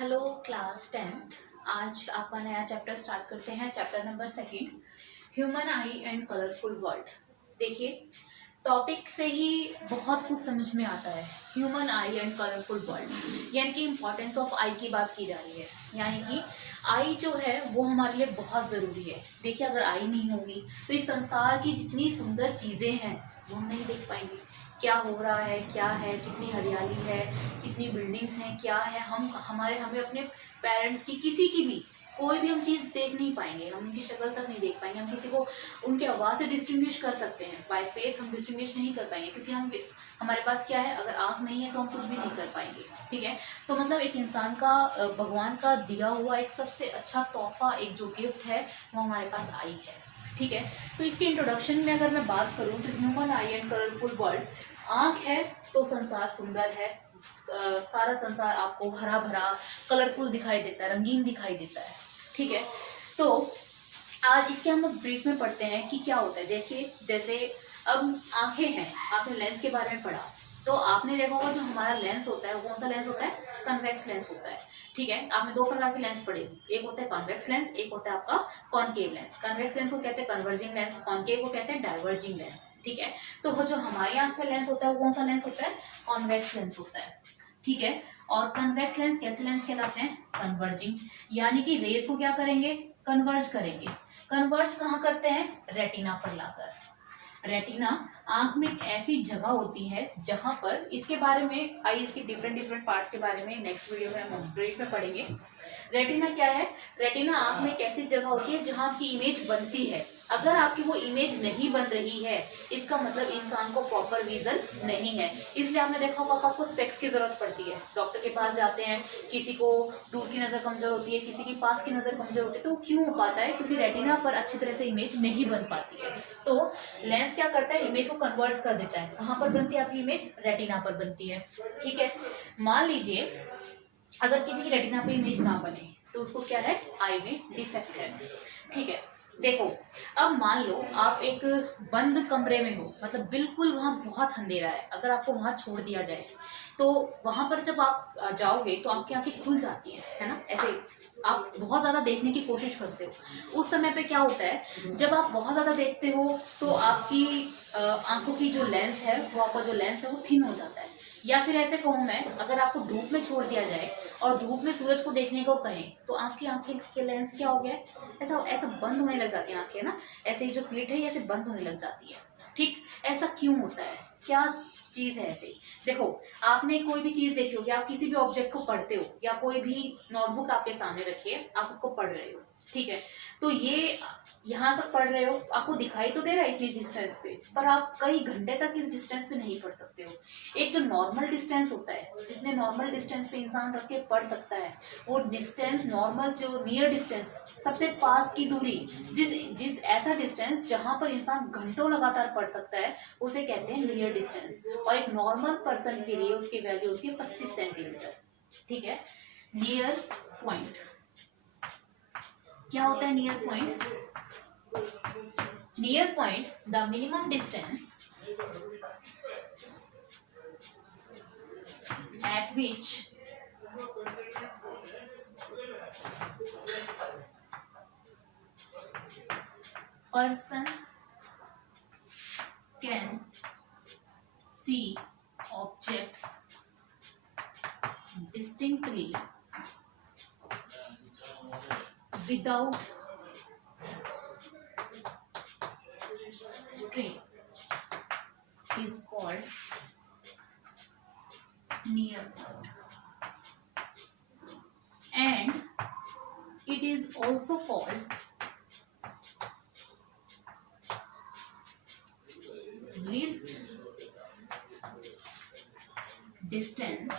Hello class 10। आज आपका नया चैप्टर स्टार्ट करते हैं। Chapter number 2, human I and colourful world. देखिए, टॉपिक से ही बहुत कुछ समझ में आता है। Human I and colourful world यानी कि इम्पोर्टेंस ऑफ आई की बात की जा रही है। यानी कि आई जो है वो हमारे लिए बहुत ज़रूरी है। देखिए, अगर आई नहीं होगी तो इस संसार की जितनी सुंदर चीज़ें हैं वो हम नहीं देख पाएंगे। क्या हो रहा है, क्या है, कितनी हरियाली है, कितनी बिल्डिंग्स हैं, क्या है, हमें अपने पेरेंट्स की, किसी की भी कोई भी हम चीज़ देख नहीं पाएंगे। हम उनकी शक्ल तक नहीं देख पाएंगे। हम किसी को उनकी आवाज़ से डिस्टिंग्विश कर सकते हैं, बाय फेस हम डिस्टिंग्विश नहीं कर पाएंगे, क्योंकि हमारे पास क्या है, अगर आँख नहीं है तो हम कुछ भी नहीं कर पाएंगे। ठीक है, तो मतलब एक इंसान का भगवान का दिया हुआ एक सबसे अच्छा तोहफा, एक जो गिफ्ट है वो हमारे पास आई है। ठीक है, तो इसके इंट्रोडक्शन में अगर मैं बात करूँ तो human I and colourful world, आँख है तो संसार सुंदर है। सारा संसार आपको हरा भरा कलरफुल दिखाई देता है, रंगीन दिखाई देता है। ठीक है, तो आज इसके हम ब्रीफ में पढ़ते हैं कि क्या होता है। देखिए, जैसे अब आंखें हैं, आपने लेंस के बारे में पढ़ा, तो आपने देखा होगा जो हमारा लेंस होता है वो कौन सा लेंस होता है, कन्वेक्स लेंस होता है। ठीक है, आपने दो प्रकार के लेंस पढ़े, एक होता है कॉन्वेक्स लेंस, एक होता है आपका कॉनकेव लेंस। कन्वेक्स लेंस को कहते हैं कन्वर्जिंग लेंस, कॉनकेव को कहते हैं डाइवर्जिंग लेंस। ठीक है, तो वो जो हमारी आंख में लेंस होता है वो कौन सा लेंस होता है, कॉन्वेक्स लेंस होता है। ठीक है, और कन्वेक्स लेंस कैसे लेंस कहलाते हैं, कन्वर्जिंग, यानी कि रेज को क्या करेंगे, कन्वर्ज करेंगे। कन्वर्ज कहाँ करते हैं, रेटिना पर लाकर। रेटिना आंख में एक ऐसी जगह होती है जहां पर, इसके बारे में आईज के डिफरेंट डिफरेंट पार्ट्स के बारे में नेक्स्ट वीडियो में हम ब्रीफ में पढ़ेंगे। रेटिना क्या है, रेटिना आंख में एक ऐसी जगह होती है जहां आपकी इमेज बनती है। अगर आपकी वो इमेज नहीं बन रही है, इसका मतलब इंसान को प्रॉपर विजन नहीं है। इसलिए आपने देखा होगा आपको स्पेक्स की जरूरत पड़ती है। डॉक्टर के पास जाते हैं, किसी को दूर की नजर कमजोर होती है, किसी की पास की नजर कमजोर होती है, तो क्यों हो पाता है, क्योंकि रेटिना पर अच्छी तरह से इमेज नहीं बन पाती है। तो लेंस क्या करता है, इमेज को कन्वर्ट कर देता है। कहाँ पर बनती है आपकी इमेज, रेटिना पर बनती है। ठीक है, मान लीजिए अगर किसी की रेटिना पे इमेज ना बने तो उसको क्या है, आई में डिफेक्ट है। ठीक है, देखो, अब मान लो आप एक बंद कमरे में हो, मतलब बिल्कुल वहां बहुत अंधेरा है, अगर आपको वहां छोड़ दिया जाए तो वहां पर जब आप जाओगे तो आपकी आंखें खुल जाती है ना, ऐसे आप बहुत ज्यादा देखने की कोशिश करते हो। उस समय पे क्या होता है, जब आप बहुत ज्यादा देखते हो तो आपकी आंखों की जो लेंस है, वो आपका जो लेंस है वो थिन हो जाता है। या फिर ऐसे कहूँ मैं, अगर आपको धूप में छोड़ दिया जाए और धूप में सूरज को देखने को कहें तो आपकी आंखें के लेंस क्या हो गया है, ऐसा ऐसा बंद होने लग जाती है आंखें ना, ऐसे ही जो स्लिट है ऐसे बंद होने लग जाती है। ठीक, ऐसा क्यों होता है, क्या चीज है ऐसे ही। देखो, आपने कोई भी चीज देखी होगी, आप किसी भी ऑब्जेक्ट को पढ़ते हो, या कोई भी नोटबुक आपके सामने रखिए, आप उसको पढ़ रहे हो। ठीक है, तो ये यहाँ तक पढ़ रहे हो, आपको दिखाई तो दे रहा है इतनी डिस्टेंस पे, पर आप कई घंटे तक इस डिस्टेंस पे नहीं पढ़ सकते हो। एक जो नॉर्मल डिस्टेंस होता है, जितने नॉर्मल डिस्टेंस पे इंसान रख के पढ़ सकता है, वो डिस्टेंस नॉर्मल, जो नियर डिस्टेंस, सबसे पास की दूरी, जिस जिस ऐसा डिस्टेंस जहां पर इंसान घंटों लगातार पढ़ सकता है, उसे कहते हैं नियर डिस्टेंस। और एक नॉर्मल पर्सन के लिए उसकी वैल्यू होती है 25 सेंटीमीटर। ठीक है, नियर पॉइंट क्या होता है, near point, near point the minimum distance at which person can see objects distinctly without strain is called near point, and it is also called least distance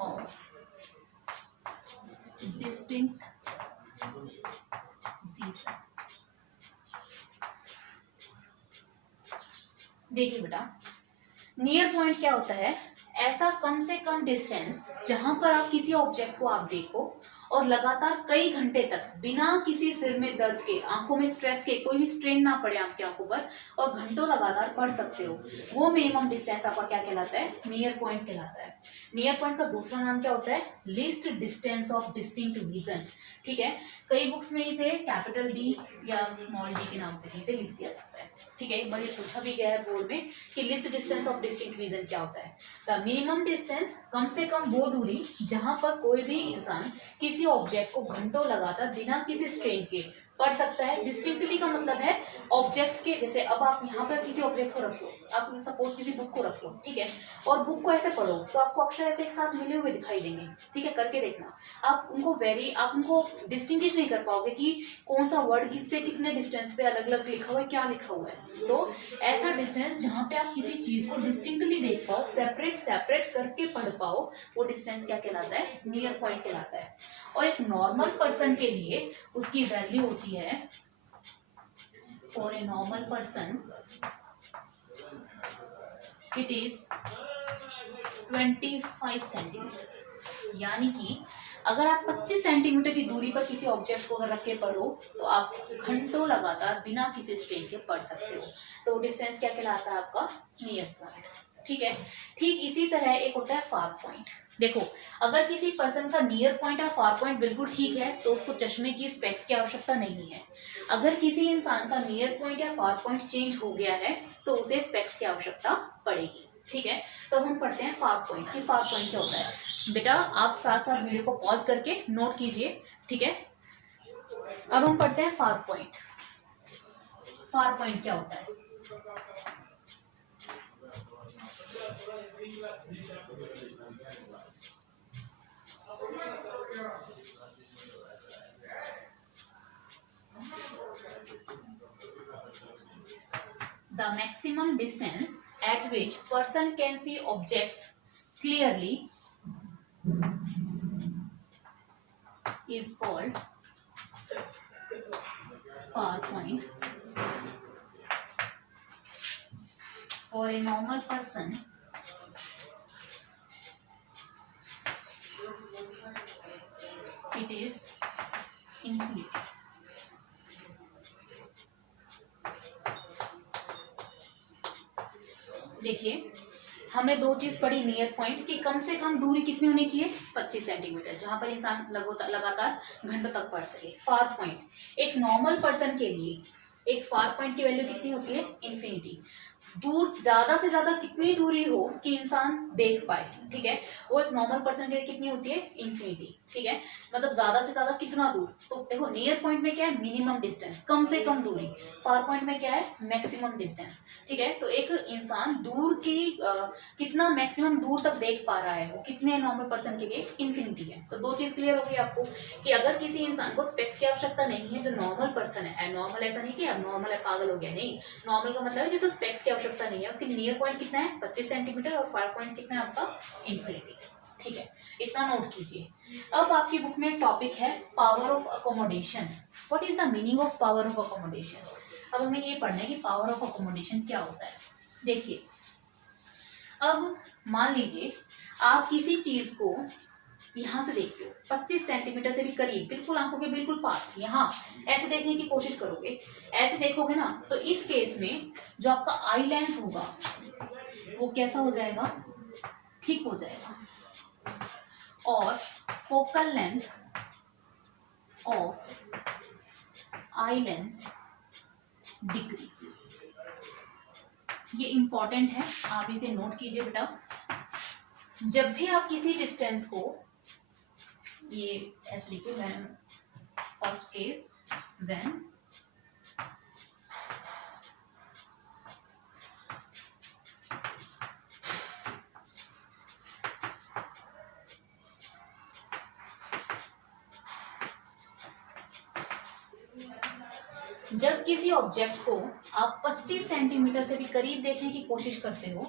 of distinct vision। देखिए बेटा, near point क्या होता है, ऐसा कम से कम distance जहां पर आप किसी ऑब्जेक्ट को आप देखो और लगातार कई घंटे तक बिना किसी सिर में दर्द के, आंखों में स्ट्रेस के, कोई भी स्ट्रेन ना पड़े आपकी आंखों पर, और घंटों लगातार पढ़ सकते हो, वो मिनिमम डिस्टेंस आपका क्या कहलाता है? नियर पॉइंट कहलाता है। नियर पॉइंट का दूसरा नाम क्या होता है? Least distance of distinct vision. ठीक है, कई बुक्स में इसे कैपिटल डी या स्मॉल डी के नाम से भी इसे लिख दिया जाता है। ठीक है, एक बार ये पूछा भी गया है बोर्ड में कि list distance of distinct vision क्या होता है? द मिनिमम डिस्टेंस, कम से कम वो दूरी जहां पर कोई भी इंसान किसी ऑब्जेक्ट को घंटों लगातार बिना किसी स्ट्रेन के पढ़ सकता है। डिस्टिंक्टली का मतलब है ऑब्जेक्ट्स के, जैसे अब आप यहाँ पर किसी ऑब्जेक्ट को रख लो, आप सपोज किसी बुक को रख लो, ठीक है, और बुक को ऐसे पढ़ो तो आपको अक्षर ऐसे एक साथ मिले हुए दिखाई देंगे। ठीक है, करके देखना, आप उनको डिस्टिंग्विश नहीं कर पाओगे कि कौन सा वर्ड किससे कितने डिस्टेंस पे अलग अलग लिखा हुआ है, क्या लिखा हुआ है। तो ऐसा डिस्टेंस जहाँ पे आप किसी चीज को डिस्टिंक्टली देख पाओ, सेपरेट करके पढ़ पाओ, वो डिस्टेंस क्या कहलाता है? नियर पॉइंट कहलाता है। और एक नॉर्मल पर्सन के लिए उसकी वैल्यू होती है, for a normal person it is 25 centimetre. यानी कि अगर आप 25 सेंटीमीटर की दूरी पर किसी ऑब्जेक्ट को अगर रख के पढ़ो तो आप घंटों लगातार बिना किसी स्ट्रेन के पढ़ सकते हो। तो डिस्टेंस क्या कहलाता है? आपका नियर पॉइंट। ठीक है, ठीक इसी तरह एक होता है फार पॉइंट। देखो, अगर किसी पर्सन का नियर पॉइंट या फार पॉइंट बिल्कुल ठीक है तो उसको चश्मे की, स्पेक्स की आवश्यकता नहीं है। अगर किसी इंसान का नियर पॉइंट या फार पॉइंट चेंज हो गया है तो उसे स्पेक्स की आवश्यकता पड़ेगी। ठीक है, तो हम पढ़ते हैं फार पॉइंट कि फार पॉइंट क्या होता है। बेटा आप साथ साथ वीडियो को पॉज करके नोट कीजिए। ठीक है, अब हम पढ़ते हैं फार पॉइंट। फार पॉइंट क्या होता है? The maximum distance at which person can see objects clearly is called far point. For a normal person, it is infinity. देखिए, हमने दो चीज पढ़ी नियर पॉइंट की, कम से कम दूरी कितनी होनी चाहिए? 25 सेंटीमीटर, जहां पर इंसान लगातार घंटों तक पढ़ सके। फार पॉइंट, एक नॉर्मल पर्सन के लिए एक फार पॉइंट की वैल्यू कितनी होती है? इन्फिनिटी। दूर, ज्यादा से ज्यादा कितनी दूरी हो कि इंसान देख पाए, ठीक है, वो एक नॉर्मल पर्सन के लिए कितनी होती है? इन्फिनिटी। ठीक है, मतलब ज्यादा से ज्यादा कितना दूर? तो देखो, नियर पॉइंट में क्या है? मिनिमम डिस्टेंस, कम से कम दूरी। फार पॉइंट में क्या है? Maximum distance. ठीक है, तो एक इंसान दूर की कितना मैक्सिमम दूर तक देख पा रहा है, वो कितने नॉर्मल पर्सन के लिए? इन्फिनिटी है। तो दो चीज क्लियर हो गई आपको कि अगर किसी इंसान को स्पेक्स की आवश्यकता नहीं है, जो नॉर्मल पर्सन है, नॉर्मल ऐसा नहीं कि अब नॉर्मल है पागल हो गया, नहीं, नॉर्मल का मतलब है जिसे स्पेक्स की आवश्यकता नहीं है, उसके नियर पॉइंट कितना है? 25 सेंटीमीटर, और फार पॉइंट कितना है आपका? इन्फिनिटी। ठीक है, इतना नोट कीजिए। अब आपकी बुक में टॉपिक है power of accommodation. What is the meaning of power of accommodation? अब हमें ये पढ़ना है कि पावर ऑफ अकोमोडेशन क्या होता है। देखिए, अब मान लीजिए आप किसी चीज को यहाँ से देखते हो, 25 सेंटीमीटर से भी करीब, बिल्कुल आंखों के बिल्कुल पास, यहाँ ऐसे देखने की कोशिश करोगे, ऐसे देखोगे ना, तो इस केस में जो आपका आई लेंस होगा वो कैसा हो जाएगा? ठीक हो जाएगा, और focal length of eye lens decreases. ये इंपॉर्टेंट है, आप इसे नोट कीजिए बेटा। जब भी आप किसी डिस्टेंस को, ये ऐसे लिखिए, व्हेन फर्स्ट केस, व्हेन जब किसी ऑब्जेक्ट को आप 25 सेंटीमीटर से भी करीब देखने की कोशिश करते हो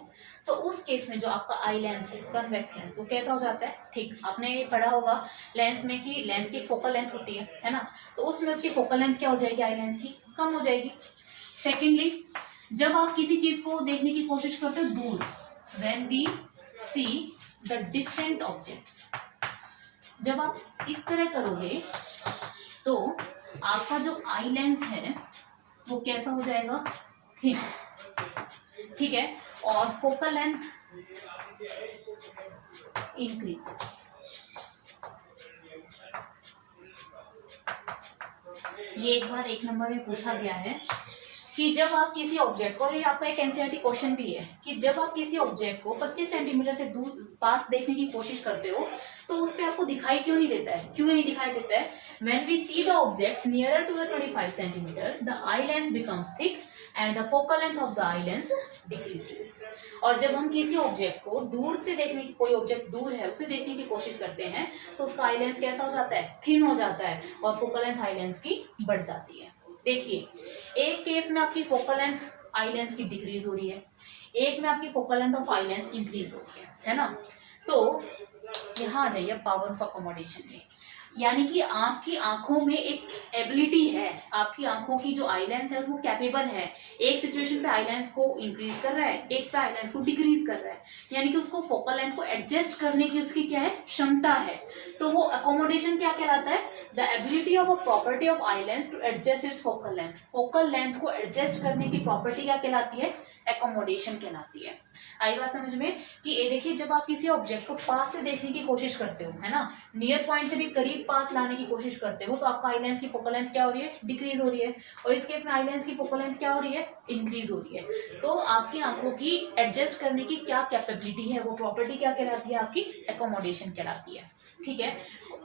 तो उस केस में जो आपका आई लेंस है, कन्वेक्स लेंस, वो कैसा हो जाता है? ठीक। आपने ये पढ़ा होगा लेंस में कि लेंस की फोकल लेंथ होती है ना, तो उसमें उसकी फोकल लेंथ क्या हो जाएगी? आई लेंस की कम हो जाएगी। सेकेंडली, जब आप किसी चीज को देखने की कोशिश करते हो दूर, when we see the distant objects, जब आप इस तरह करोगे तो आपका जो आई लेंस है वो कैसा हो जाएगा, थिन, ठीक है, और फोकल लेंथ इंक्रीजेस। ये एक बार 1 नंबर में पूछा गया है कि जब आप किसी ऑब्जेक्ट को, ये आपका एक एनसीईआरटी क्वेश्चन भी है, कि जब आप किसी ऑब्जेक्ट को 25 सेंटीमीटर से दूर पास देखने की कोशिश करते हो तो उस पे आपको दिखाई क्यों नहीं देता है, क्यों नहीं दिखाई देता है? When we see the objects nearer to the 25 centimetre the eye lens becomes thick and the focal length of the eye lens decreases. और जब हम किसी ऑब्जेक्ट को दूर से देखने की, कोई ऑब्जेक्ट दूर है उसे देखने की कोशिश करते हैं तो उसका आई लेंस कैसा हो जाता है, थिन हो जाता है, और फोकल लेंथ आई लेंस की बढ़ जाती है। देखिए, एक केस में आपकी फोकल लेंथ आई लेंस की डिक्रीज हो रही है, एक में आपकी focal length of eye lens increase हो रही है ना। तो यहाँ आ जाइए पावर ऑफ अकोमोडेशन में, यानी कि आपकी आंखों में एक एबिलिटी है, आपकी आंखों की जो आई लेंस है वो कैपेबल है, एक सिचुएशन पे आई लेंस को इंक्रीज कर रहा है, एक पे आई लेंस को डिक्रीज कर रहा है, यानी कि उसको फोकल लेंथ को एडजस्ट करने की उसकी क्या है, क्षमता है। तो वो अकोमोडेशन क्या कहलाता है, the ability of a property of eye lens to adjust its focal length. Focal length को एडजस्ट करने की प्रॉपर्टी क्या कहलाती है, एकोमोडेशन कहलाती है। आई बात समझ में कि ये देखिए, जब आप किसी ऑब्जेक्ट को पास से देखने की कोशिश करते हो, है ना, नियर पॉइंट से भी करीब पास लाने की कोशिश करते हो, तो आपका आई लेंस की फोकल लेंथ क्या हो रही है, डिक्रीज हो रही है, और इस केस में आई लेंस की फोकल लेंथ क्या हो रही है, इंक्रीज हो रही है। तो आपकी आंखों की एडजस्ट करने की क्या कैपेबिलिटी है, वो प्रॉपर्टी क्या कहलाती है, आपकी एकोमोडेशन कहलाती है, ठीक है।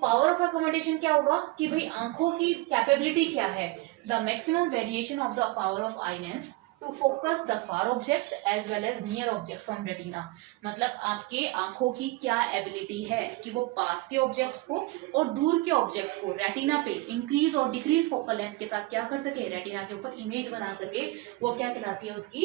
पावर ऑफ एकोमोडेशन क्या होगा कि भाई आंखों की कैपेबिलिटी क्या है, the maximum variation of the power of eye lens to focus the far objects as well as near objects on retina. मतलब आपके आंखों की क्या एबिलिटी है कि वो पास के ऑब्जेक्ट्स को और दूर के ऑब्जेक्ट्स को रेटिना पे इंक्रीज और डिक्रीज फोकल लेंथ के साथ क्या कर सके, रेटिना के ऊपर इमेज बना सके, वो क्या कहलाती है, उसकी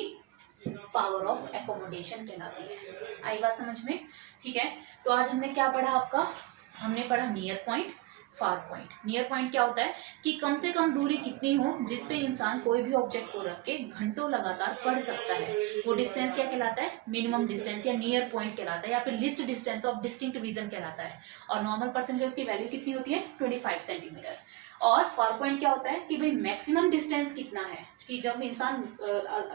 पावर ऑफ एकोमोडेशन कहलाती है। आई बात समझ में, ठीक है। तो आज हमने क्या पढ़ा, आपका हमने पढ़ा near point, far point. Near point क्या होता है कि कम से कम दूरी कितनी हो जिसपे इंसान कोई भी ऑब्जेक्ट को रख के घंटों लगातार पढ़ सकता है, वो डिस्टेंस क्या कहलाता है, मिनिमम डिस्टेंस या नियर पॉइंट कहलाता है, या फिर list distance of distinct vision कहलाता है। और नॉर्मल पर्सन की उसकी वैल्यू कितनी होती है, 25 सेंटीमीटर। और फार पॉइंट क्या होता है कि भाई मैक्सिमम डिस्टेंस कितना है, कि जब इंसान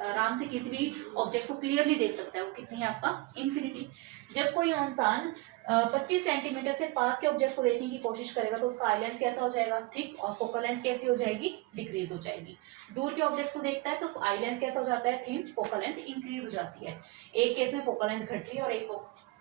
आराम से किसी भी ऑब्जेक्ट को क्लियरली देख सकता है, वो कितनी है, आपका इन्फिनिटी। जब कोई इंसान 25 सेंटीमीटर से पास के ऑब्जेक्ट को देखने की कोशिश करेगा तो उसका आई लेंस कैसा हो जाएगा, थिक, और फोकल लेंथ कैसी हो जाएगी, डिक्रीज हो जाएगी। दूर के ऑब्जेक्ट्स को देखता है तो आई लेंस कैसा हो जाता है, थिन, फोकल लेंथ इंक्रीज हो जाती है। एक केस में फोकल लेंथ घट रही है और एक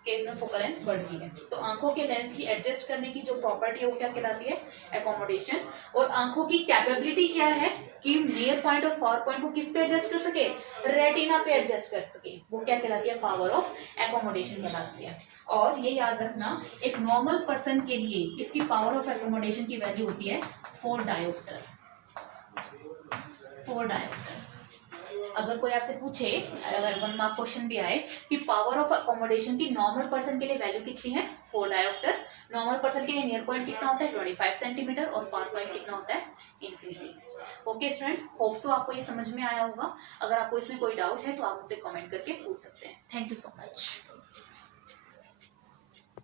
केस में फोकल लेंथ बढ़ रही है। तो आंखों के लेंस की एडजस्ट करने की जो प्रॉपर्टी है वो क्या कहलाती है, एकोमोडेशन। और आंखों की कैपेबिलिटी क्या है कि नियर पॉइंट और फार पॉइंट को किस पे एडजस्ट कर सके, रेटिना पे एडजस्ट कर सके, वो क्या कहलाती है, पावर ऑफ एकोमोडेशन कहलाती है। और ये याद रखना, एक नॉर्मल पर्सन के लिए इसकी पावर ऑफ एकोमोडेशन की वैल्यू होती है 4 डायोप्टर। 4 डायोप्टर। अगर कोई आपसे पूछे, अगर 1 मार्क क्वेश्चन भी आए कि पावर ऑफ अकोमोडेशन की नॉर्मल पर्सन के लिए वैल्यू कितनी है, 4 डायोप्टर। नॉर्मल पर्सन के लिए नियर पॉइंट कितना होता है, 25 सेंटीमीटर, और फार पॉइंट कितना होता है, infinity. Okay students, hope so आपको ये समझ में आया होगा। अगर आपको इसमें कोई डाउट है तो आप मुझसे कमेंट करके पूछ सकते हैं। Thank you so much.